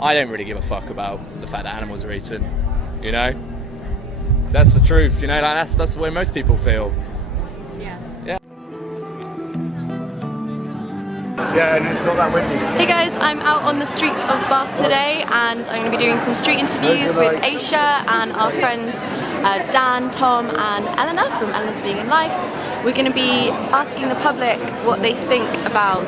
I don't really give a fuck about the fact that animals are eaten, you know? That's the truth, you know, like that's the way most people feel. Yeah. Yeah. Yeah, and it's not that windy. Hey guys, I'm out on the streets of Bath today and I'm going to be doing some street interviews with Aisha and our friends Dan, Tom and Eleanor from Eleanor's Vegan Life. We're going to be asking the public what they think about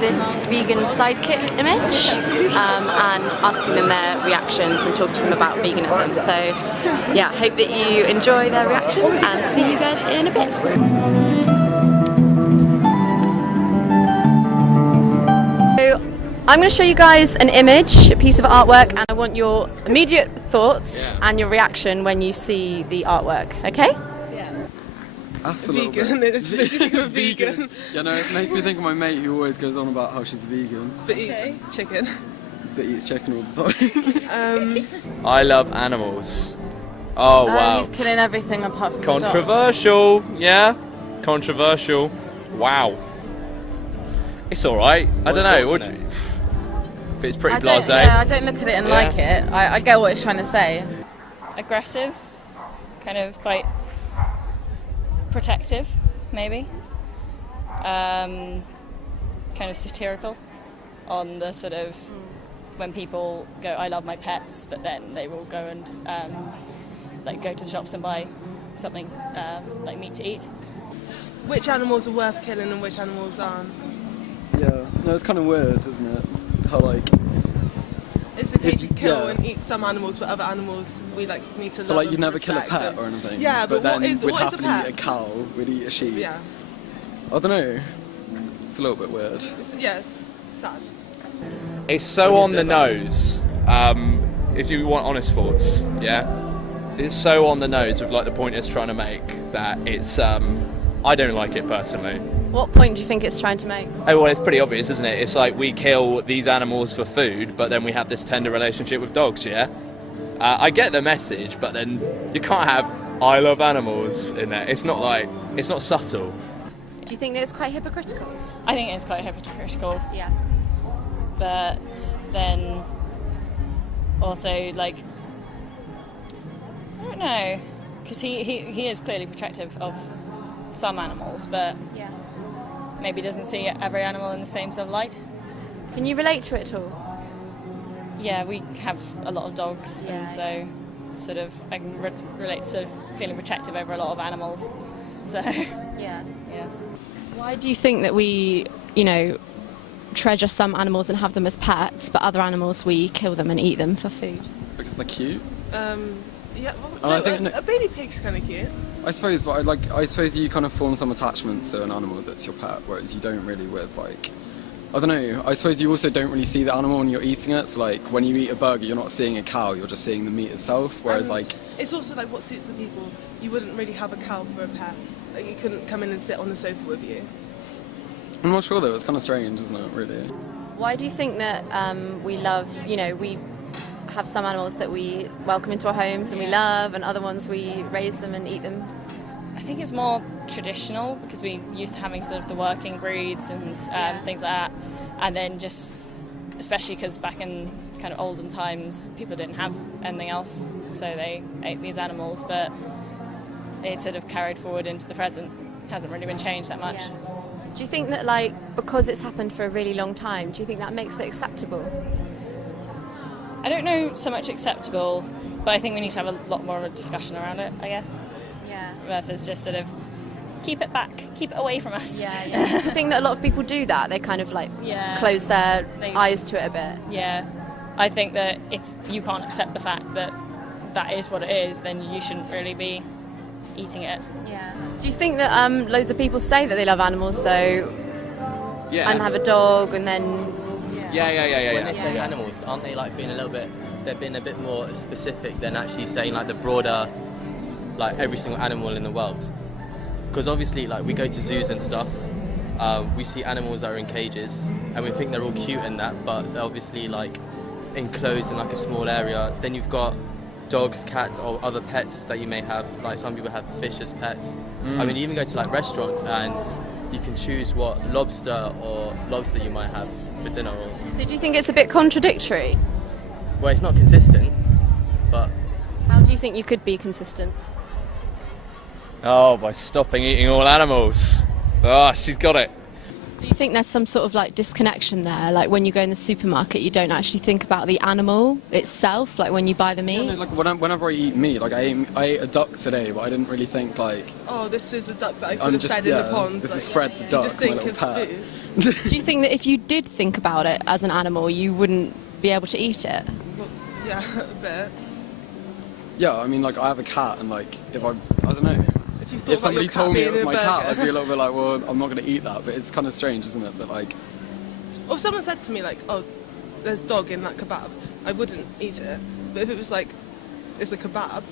this vegan sidekick image and asking them their reactions and talking to them about veganism. So yeah, hope that you enjoy their reactions and see you guys in a bit. I'm going to show you guys an image, a piece of artwork, and I want your immediate thoughts and your reaction when you see the artwork, okay? Yeah. That's a Vegan, it's a vegan. You know, it makes me think of my mate who always goes on about how she's vegan, But eats chicken. but eats chicken all the time. I love animals. Oh wow. He's killing everything apart from Controversial, yeah? Controversial. Wow. It's alright. I don't know. It's pretty blasé. I don't look at it and like it. I get what it's trying to say. Aggressive, kind of quite protective, maybe. Kind of satirical on the sort of when people go, I love my pets, but then they will go and like go to the shops and buy something like meat to eat. Which animals are worth killing and which animals aren't? Yeah, no, it's kind of weird, isn't it? How like, It's okay to kill yeah. and eat some animals, but other animals we like need to love. so like you'd and never kill a respect pet and- or anything. Yeah, but then what is we'd a happily pet? eat a cow, we'd eat a sheep. Yeah, I don't know. It's a little bit weird. yes, sad. It's so on the nose. If you want honest thoughts, yeah? It's so on the nose with like the point it's trying to make that it's, I don't like it personally. What point do you think it's trying to make? Oh, well, it's pretty obvious, isn't it? It's like we kill these animals for food, but then we have this tender relationship with dogs, yeah? I get the message, but then you can't have I love animals in there. It's not like, it's not subtle. Do you think that it's quite hypocritical? I think it's quite hypocritical, Yeah. but then also like, I don't know, because he is clearly protective of some animals, but Yeah. maybe doesn't see every animal in the same sort of light. Can you relate to it at all? Yeah, we have a lot of dogs, Yeah, and so sort of I can relate to sort of feeling protective over a lot of animals. So Yeah. yeah. Why do you think that we, treasure some animals and have them as pets, but other animals we kill them and eat them for food? Because they're cute. Yeah, And I think a baby pig's kind of cute. I suppose, but I suppose you kind of form some attachment to an animal that's your pet, whereas you don't really with like, I don't know. I suppose you also don't really see the animal when you're eating it. So like when you eat a burger, you're not seeing a cow, you're just seeing the meat itself. Whereas And like, it's also like what suits the people. You wouldn't really have a cow for a pet. Like you couldn't come in and sit on the sofa with you. I'm not sure though. It's kind of strange, isn't it? Really. Why do you think that we love, we have some animals that we welcome into our homes and we love, and other ones we raise them and eat them? I think it's more traditional because we used to having sort of the working breeds and things like that, and then just especially because back in kind of olden times people didn't have anything else, so they ate these animals, but it sort of carried forward into the present. Hasn't really been changed that much. Yeah. Do you think that because it's happened for a really long time, do you think that makes it acceptable? I don't know so much acceptable, but I think we need to have a lot more of a discussion around it, I guess, Yeah. versus just sort of keep it back, keep it away from us. Yeah, yeah. Do you think that a lot of people do that? They kind of Yeah. close their They- eyes to it a bit. Yeah, I think that if you can't accept the fact that that is what it is, then you shouldn't really be eating it. Yeah. Do you think that loads of people say that they love animals though, Yeah. and have a dog, and then Yeah. When they say animals, aren't they like being a little bit? They're being a bit more specific than actually saying like the broader, like every single animal in the world. Because obviously, like we go to zoos and stuff, we see animals that are in cages, and we think they're all cute and that, but they're obviously like enclosed in like a small area. Then you've got dogs, cats, or other pets that you may have. Like some people have fish as pets. I mean, you even go to like restaurants and you can choose what lobster you might have for dinner. Or So do you think it's a bit contradictory? well, it's not consistent, but How do you think you could be consistent? Oh, by stopping eating all animals. Oh, she's got it. So you think there's some sort of like disconnection there? Like when you go in the supermarket, you don't actually think about the animal itself, like when you buy the meat? Like whenever I eat meat, like I ate a duck today, but I didn't really think like, Oh, this is a duck that I could I'm have just, fed in yeah, the pond. this is like, Fred the you duck, just my think little of pet. food. Do you think that if you did think about it as an animal, you wouldn't be able to eat it? Well, yeah, a bit. Yeah, I mean, like I have a cat, and like if I don't know, If you thought if somebody about your cat told me it being was in a my cat, burger. I'd be a little bit like, well, I'm not going to eat that. But it's kind of strange, isn't it? That like, Or if someone said to me like, oh, there's dog in that kebab, I wouldn't eat it. But if it was like, it's a kebab,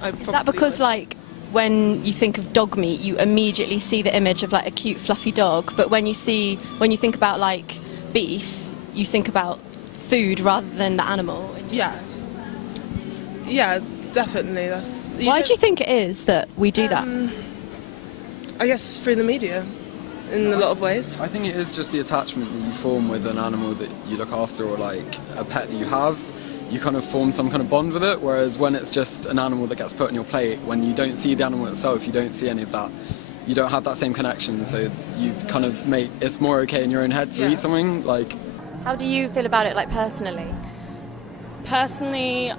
I Is that probably because would. like when you think of dog meat, you immediately see the image of like a cute fluffy dog, but when you think about like beef, you think about food rather than the animal? Yeah. Yeah, definitely. That's. Why do you think it is that we do that? I guess through the media, in a lot of ways. I think it is just the attachment that you form with an animal that you look after, or like a pet that you have. You kind of form some kind of bond with it, whereas when it's just an animal that gets put on your plate, when you don't see the animal itself, you don't see any of that, you don't have that same connection, so you kind of make it's more okay in your own head to Yeah. eat something, like, How do you feel about it, like personally? personally,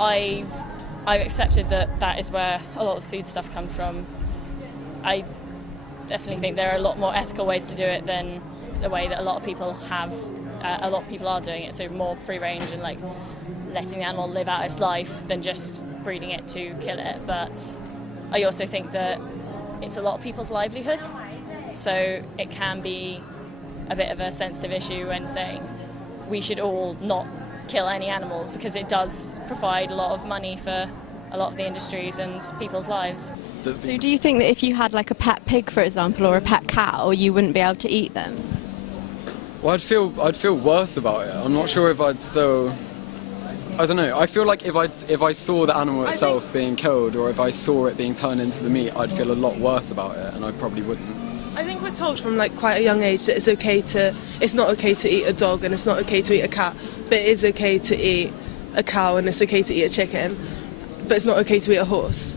I've accepted that is where a lot of food stuff comes from. I definitely think there are a lot more ethical ways to do it than the way that a lot of people have. A lot of people are doing it, so more free range and like letting the animal live out its life than just breeding it to kill it. But I also think that it's a lot of people's livelihood, so it can be a bit of a sensitive issue when saying we should all not kill any animals, because it does provide a lot of money for a lot of the industries and people's lives. that's So do you think that if you had like a pet pig, for example, or a pet cow, you wouldn't be able to eat them? well, I'd feel worse about it. I'm not sure if I'd still. I don't know. I feel like if I saw the animal itself being killed, or if I saw it being turned into the meat, I'd feel a lot worse about it, and I probably wouldn't. I think we're told from like quite a young age that it's not okay to eat a dog and it's not okay to eat a cat, but it is okay to eat a cow and it's okay to eat a chicken, but it's not okay to eat a horse.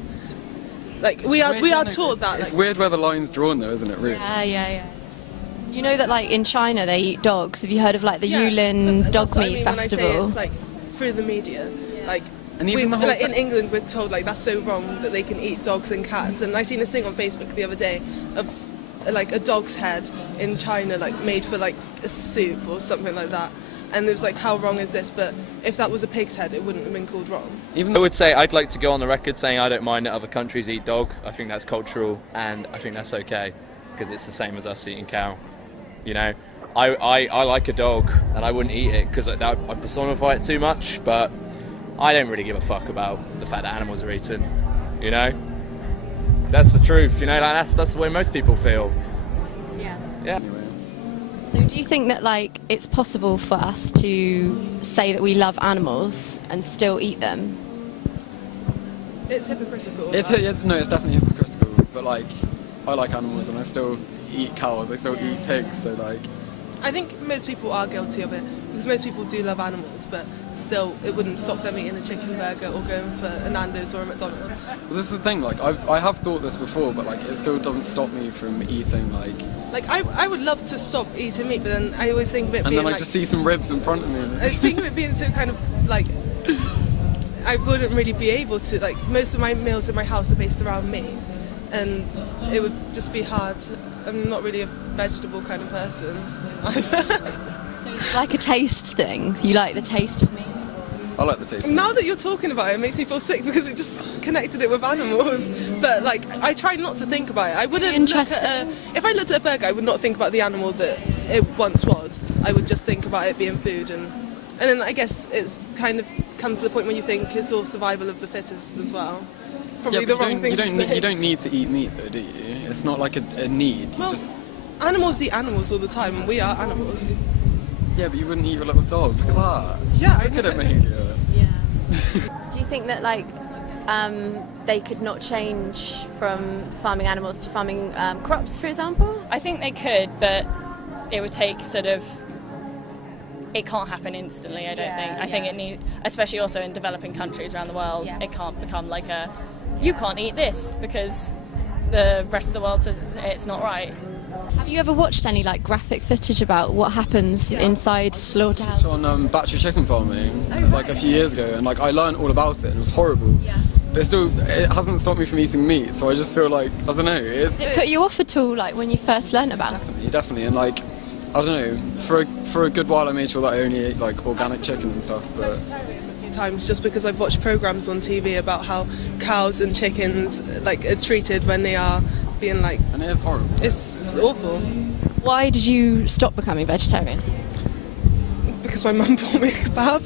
Like we are taught that. It's Like, weird where the line's drawn, though, isn't it? Really. Yeah. You know that like in China they eat dogs. Have you heard of like the yeah, Yulin but Dog that's what I Meat mean when I say Festival? it's like through the media, like. And even the whole like in thing- England, we're told like that's so wrong that they can eat dogs and cats. And I seen this thing on Facebook the other day of like a dog's head in China, like made for like a soup or something like that. And it was like, how wrong is this? But if that was a pig's head, it wouldn't have been called wrong. Even I would say I'd like to go on the record saying I don't mind that other countries eat dog. I think that's cultural, and I think that's okay, because it's the same as us eating cow. You know, I like a dog, and I wouldn't eat it because I personify it too much. But I don't really give a fuck about the fact that animals are eaten. You know, that's the truth. You know, like that's the way most people feel. Yeah. Yeah. Anyway. So do you think that like it's possible for us to say that we love animals and still eat them? It's hypocritical. of It's us. no, it's definitely hypocritical. But like, I like animals, and I still eat cows. I still eat pigs. So like, I think most people are guilty of it because most people do love animals, but still, it wouldn't stop them eating a chicken burger or going for a Nando's or a McDonald's. this is the thing. Like, I have thought this before, but like, it still doesn't stop me from eating like. Like I would love to stop eating meat, but then I always think of it And being then I like, just see some ribs in front of me. And I it's, think of it being so kind of like I wouldn't really be able to. Like most of my meals in my house are based around me, and it would just be hard. I'm not really a vegetable kind of person. So it's like a taste thing. You like the taste of meat? I like the taste. of it. Now that you're talking about it, it makes me feel sick because we just connected it with animals. But like, I try not to think about it. I wouldn't look at if I looked at a burger, I would not think about the animal that it once was. I would just think about it being food, and then I guess it's kind of comes to the point where you think it's all survival of the fittest as well. Probably Yeah, the but wrong thing to say. you don't need to eat meat though, do you? It's not like a need. You Well, just animals eat animals all the time, and we are animals. yeah, but you wouldn't eat your little dog. Look at that. Yeah, I Look at it, know. Mahalia. Do you think that like they could not change from farming animals to farming crops, for example? I think they could, but it would take sort of it can't happen instantly. I don't think. I think it need, especially also in developing countries around the world, it can't become like you can't eat this because the rest of the world says it's not right. Have you ever watched any like graphic footage about what happens inside slaughterhouses? On battery chicken farming like a few years ago, and like I learned all about it and it was horrible. But it hasn't stopped me from eating meat, so I just feel like, I don't know. Did it put you off at all, like when you first learned about it? Definitely, and like, I don't know, for a good while I made sure that I only ate like organic chicken and stuff, but... Vegetarian a few times just because I've watched programmes on TV about how cows and chickens like are treated when they are being like... And it is horrible. It's awful. Why did you stop becoming vegetarian? Because my mum bought me a kebab.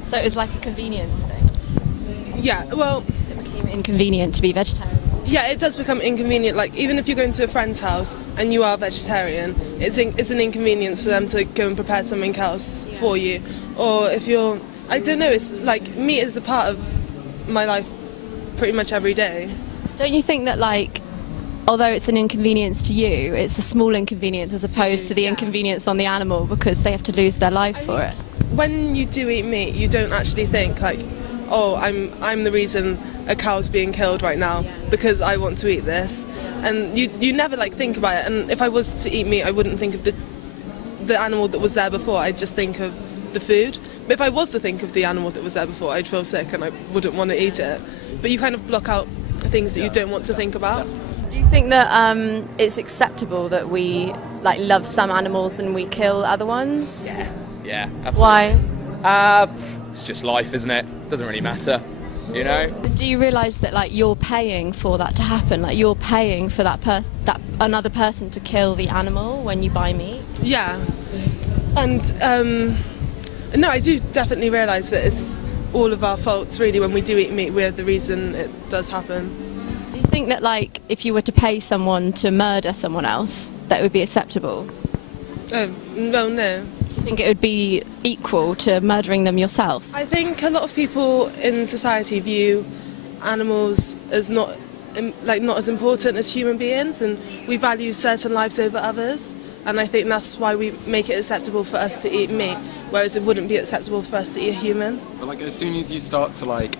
So it was like a convenience thing? Yeah, well... It became inconvenient to be vegetarian? Yeah, it does become inconvenient. Like, even if you're going to a friend's house and you are vegetarian, it's an inconvenience for them to go and prepare something else for you. Or if you're... I don't know, it's like, meat is a part of my life pretty much every day. Don't you think that, like, although it's an inconvenience to you, it's a small inconvenience as opposed to the inconvenience on the animal because they have to lose their life for it? When you do eat meat, you don't actually think like, oh, I'm the reason a cow's being killed right now because I want to eat this, and you never like think about it. And if I was to eat meat, I wouldn't think of the animal that was there before. I'd just think of the food. But if I was to think of the animal that was there before, I'd feel sick and I wouldn't want to eat it. But you kind of block out things that you don't want to think about. Do you think that it's acceptable that we like love some animals and we kill other ones? Yeah, absolutely. Why? It's just life, isn't it? Doesn't really matter, you know? Do you realise that like you're paying for that to happen? Like you're paying for that another person to kill the animal when you buy meat? Yeah, and no, I do definitely realise that it's all of our faults really. When we do eat meat, we're the reason it does happen. Do you think that like if you were to pay someone to murder someone else, that would be acceptable? Oh, well, no. Do you think it would be equal to murdering them yourself? I think a lot of people in society view animals as not as important as human beings, and we value certain lives over others. And I think that's why we make it acceptable for us to eat meat, whereas it wouldn't be acceptable for us to eat a human. But like as soon as you start to like,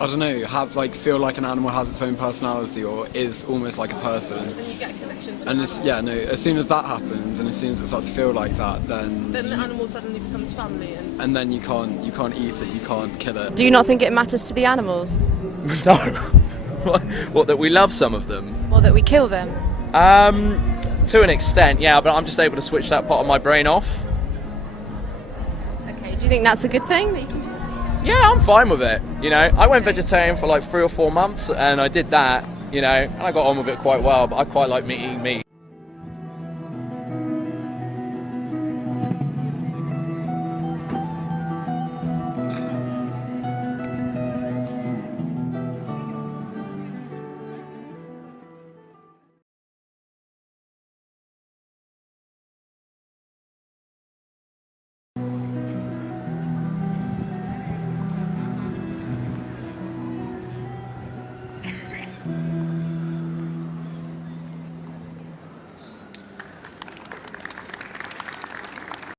I don't know, have like feel like an animal has its own personality or is almost like a person. And you get a connection to And an it's, animal. as soon as that happens and as soon as it starts to feel like that, then Then the animal suddenly becomes family. and then you can't eat it, you can't kill it. Do you not think it matters to the animals? No. What, that we love some of them? Or that we kill them? To an extent, yeah, but I'm just able to switch that part of my brain off. Okay, do you think that's a good thing that you can do? Yeah, I'm fine with it. You know, I went vegetarian for like 3 or 4 months and I did that, you know, and I got on with it quite well, but I quite like eating meat.